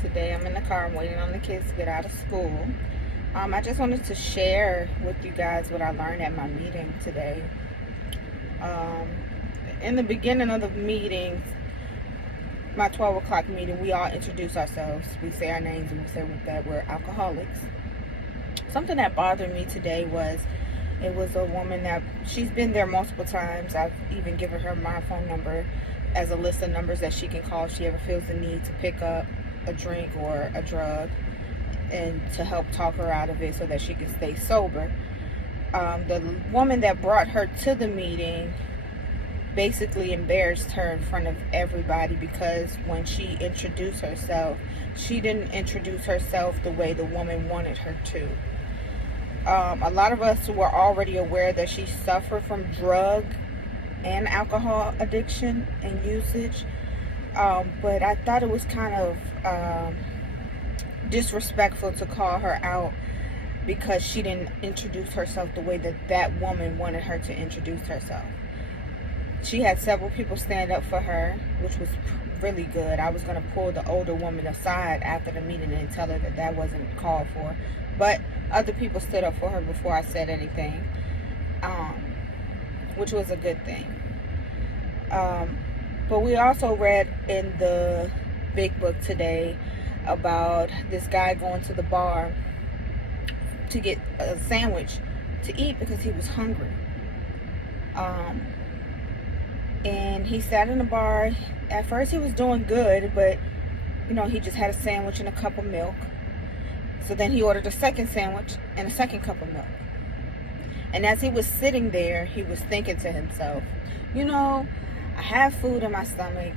Today I'm in the car. I'm waiting on the kids to get out of school. I just wanted to share with you guys what I learned at my meeting today. Um, in the beginning of the meeting, my 12 o'clock meeting, we all introduce ourselves. We say our names and we say that we're alcoholics. Something that bothered me today was it was a woman that she's been there multiple times. I've even given her my phone number as a list of numbers that she can call if she ever feels the need to pick up a drink or a drug, and to help talk her out of it so that she can stay sober. The woman that brought her to the meeting basically embarrassed her in front of everybody, because when she introduced herself, she didn't introduce herself the way the woman wanted her to. A lot of us were already aware that she suffered from drug and alcohol addiction and usage, but I thought it was kind of disrespectful to call her out because she didn't introduce herself the way that woman wanted her to introduce herself. She had several people stand up for her, which was really good. I was going to pull the older woman aside after the meeting and tell her that wasn't called for, but other people stood up for her before I said anything, which was a good thing. But we also read in the big book today about this guy going to the bar to get a sandwich to eat because he was hungry. And he sat in the bar. At first he was doing good, but he just had a sandwich and a cup of milk. So then he ordered a second sandwich and a second cup of milk. And as he was sitting there, he was thinking to himself, I have food in my stomach,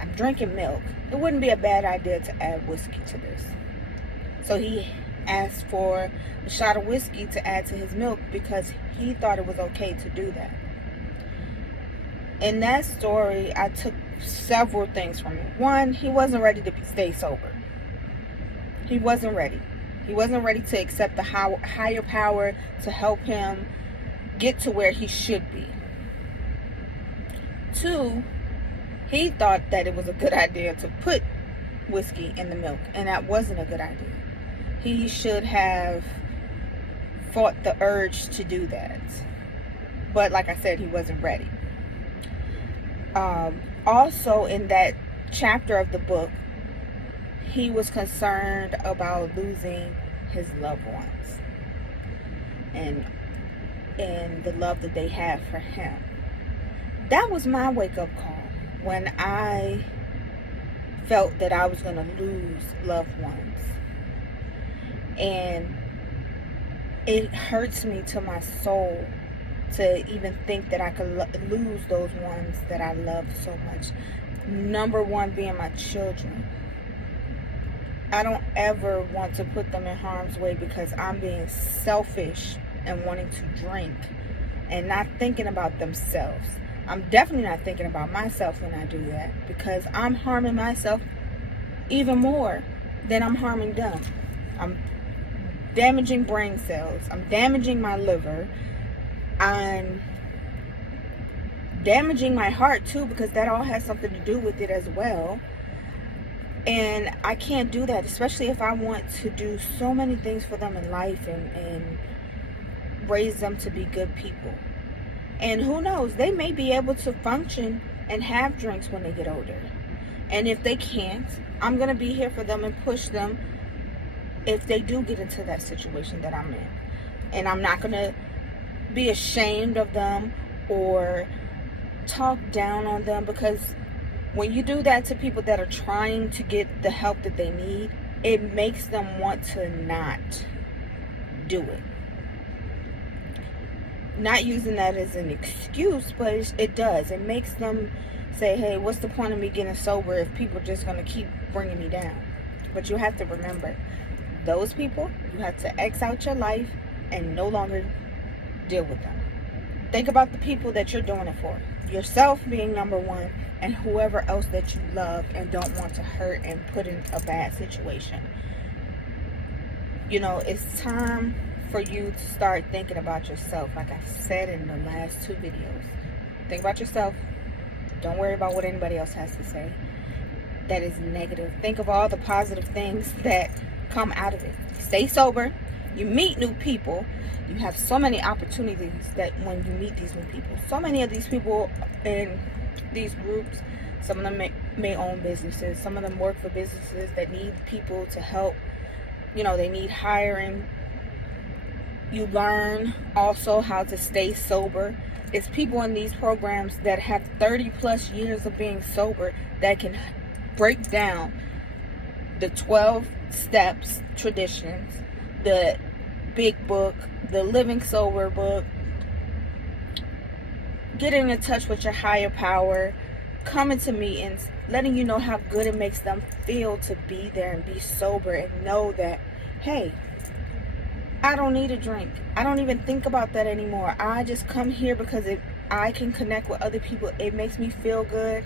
I'm drinking milk. It wouldn't be a bad idea to add whiskey to this. So he asked for a shot of whiskey to add to his milk because he thought it was okay to do that. In that story, I took several things from it. One, he wasn't ready to stay sober. He wasn't ready. He wasn't ready to accept the higher power to help him get to where he should be. Two, he thought that it was a good idea to put whiskey in the milk, and that wasn't a good idea. He should have fought the urge to do that. But like I said, he wasn't ready. Also, in that chapter of the book, he was concerned about losing his loved ones and the love that they have for him. That was my wake-up call when I felt that I was going to lose loved ones. And it hurts me to my soul to even think that I could lose those ones that I love so much. Number one being my children. I don't ever want to put them in harm's way because I'm being selfish and wanting to drink and not thinking about themselves. I'm definitely not thinking about myself when I do that, because I'm harming myself even more than I'm harming them. I'm damaging brain cells. I'm damaging my liver. I'm damaging my heart too, because that all has something to do with it as well. And I can't do that, especially if I want to do so many things for them in life and raise them to be good people. And who knows, they may be able to function and have drinks when they get older. And if they can't, I'm going to be here for them and push them if they do get into that situation that I'm in. And I'm not going to be ashamed of them or talk down on them, because when you do that to people that are trying to get the help that they need, it makes them want to not do it. Not using that as an excuse, but it does. It makes them say, hey, what's the point of me getting sober if people are just going to keep bringing me down? But you have to remember, those people, you have to X out your life and no longer deal with them. Think about the people that you're doing it for. Yourself being number one, and whoever else that you love and don't want to hurt and put in a bad situation. It's time for you to start thinking about yourself, like I said in the last 2 videos. Think about yourself. Don't worry about what anybody else has to say. that is negative. Think of all the positive things that come out of it. Stay sober. You meet new people. You have so many opportunities that when you meet these new people. So many of these people in these groups, some of them may own businesses. Some of them work for businesses that need people to help. They need hiring. You learn also how to stay sober. It's people in these programs that have 30 plus years of being sober that can break down the 12 steps, traditions, the big book, the living sober book, getting in touch with your higher power, coming to meetings, letting you know how good it makes them feel to be there and be sober and know that, hey, I don't need a drink. I don't even think about that anymore. I just come here because I can connect with other people. It makes me feel good.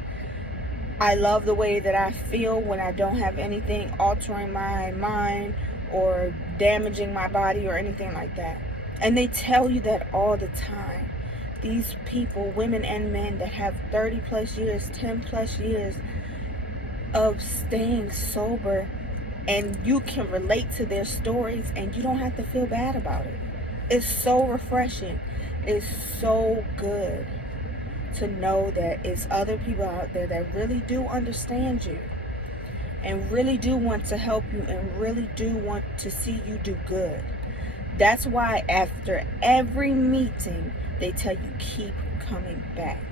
I love the way that I feel when I don't have anything altering my mind or damaging my body or anything like that. And they tell you that all the time. These people, women and men that have 30 plus years, 10 plus years of staying sober, and you can relate to their stories and you don't have to feel bad about it. It's so refreshing. It's so good to know that it's other people out there that really do understand you and really do want to help you and really do want to see you do good. That's why after every meeting, they tell you keep coming back.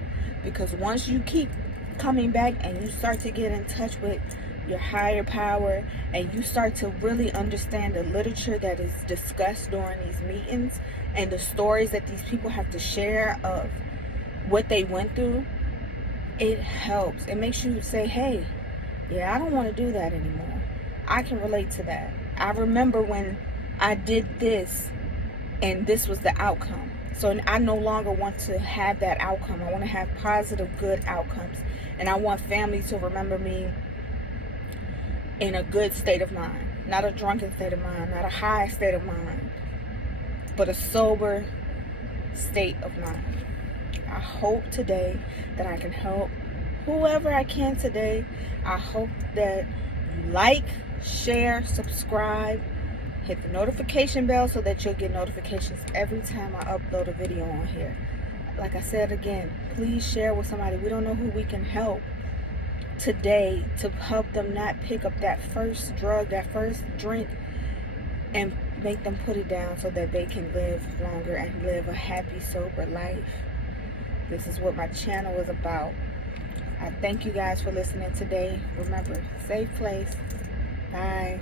Because once you keep coming back and you start to get in touch with your higher power and you start to really understand the literature that is discussed during these meetings and the stories that these people have to share of what they went through, it helps. It makes you say, hey, yeah, I don't want to do that anymore. I can relate to that. I remember when I did this and this was the outcome. So I no longer want to have that outcome. I want to have positive, good outcomes. And I want family to remember me in a good state of mind. Not a drunken state of mind, not a high state of mind, but a sober state of mind. I hope today that I can help whoever I can today. I hope that you like, share, subscribe, hit the notification bell so that you'll get notifications every time I upload a video on here. Like I said again, please share with somebody. We don't know who we can help today to help them not pick up that first drug, that first drink, and make them put it down so that they can live longer and live a happy, sober life. This is what my channel is about. I thank you guys for listening today. Remember, safe place. Bye.